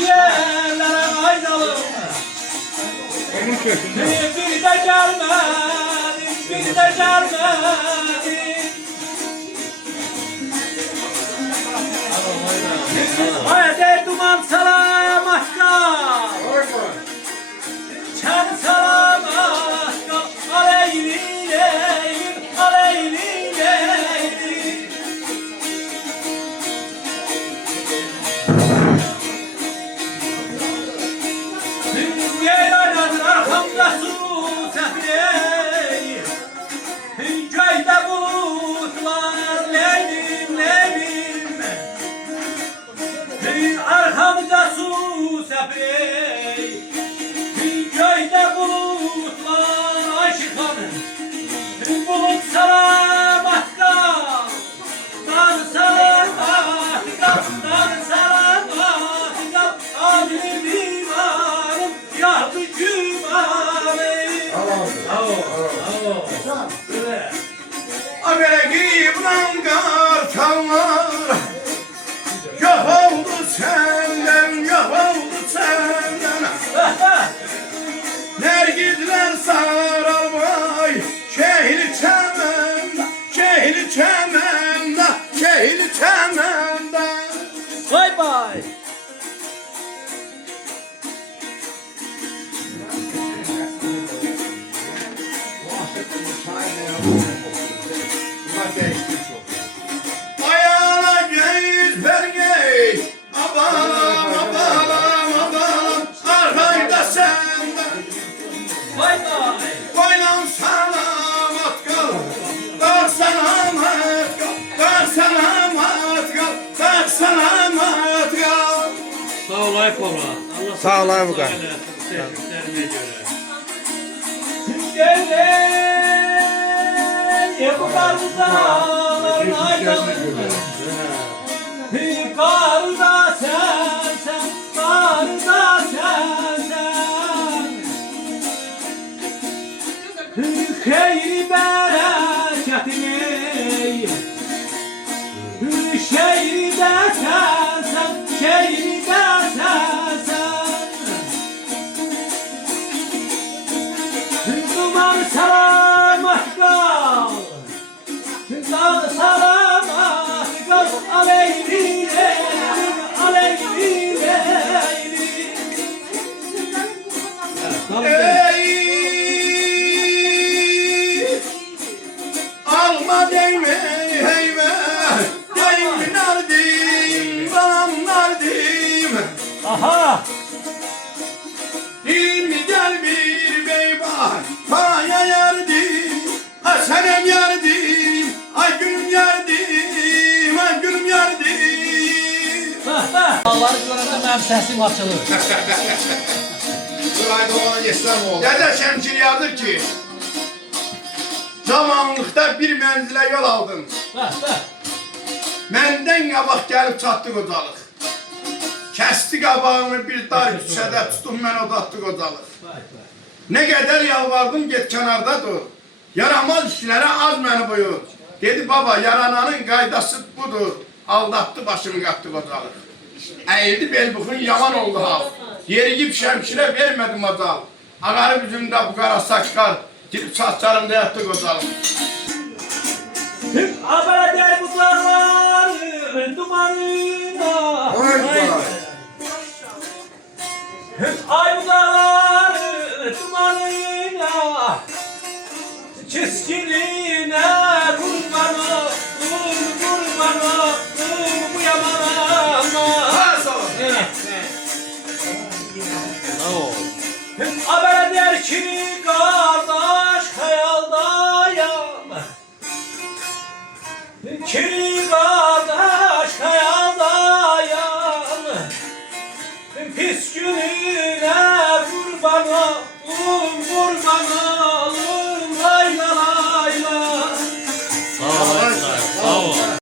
yerlere aynalı. Bir de gelmedin, bir de gelmedin. Haydi duman salam aşka. Çan salam aşka. Aleyli leylim, aleyli leylim. Yayladır arkamda su sefrey. Köyde bulutlar leylim leylim. Arkamda su sefrey. Köyde bulutlar aşıkanım. Bulut salamat kal. Dan salamat kal. Dan salamat kal. Amin divanım. Yahdı cümanım. Aberegi bulan kartallar. Yok oldu senden, yok oldu senden. Nergizler sararmay, şehir çemenda, şehir çemenda, şehir çemenda. Bye bye. Ayağına göz ver geç, abalam, abalam, abalam, arkayda senden. Bye bye. Bayram selamat kal, dar selamat kal, dar selamat kal, dar selamat kal. Sağ ol Ayıp baba. Allah Sağ ol Ayıp baba. Sevdiklerine göre. Gel, bu karızaların aydalarını. Karıza sen, karıza sen. Hayri bereketini, şehri de sen, şehri de sen. Duman salamat kal, dağ salamat kal, aleyli leylim, aleyli leylim. Ey alma değme heyve, değme nardim, balam nardim. Aha! İlmi gel bir beyba, paya yardim, senem yardim, ay gülüm yardim, ay gülüm yardim. Dağları görəndə mənim səsim açılır. Burayda olan yesem oldu. Dede şemkiriyadır ki, zamanlıkta bir menzile yol aldın. Menden yabaq gəlib çatdı qocalıq. Kəsdi qabağını bir dar küçədə tutum mən odatdı qocalıq. Ne qədər yalvardım get kənarda dur. Yaramaz işlərə az məni buyur. Dedi baba yarananın qaydası budur. Aldattı başını qatdı qocalıq. Əyildi belbuxun yaman oldu hal. Yeriyip şemşire vermedim azal. Ağarı yüzümde bu kara saçlar. Gidip saçlarımda yattı qocalıq. Abara der bu dağların dumanına.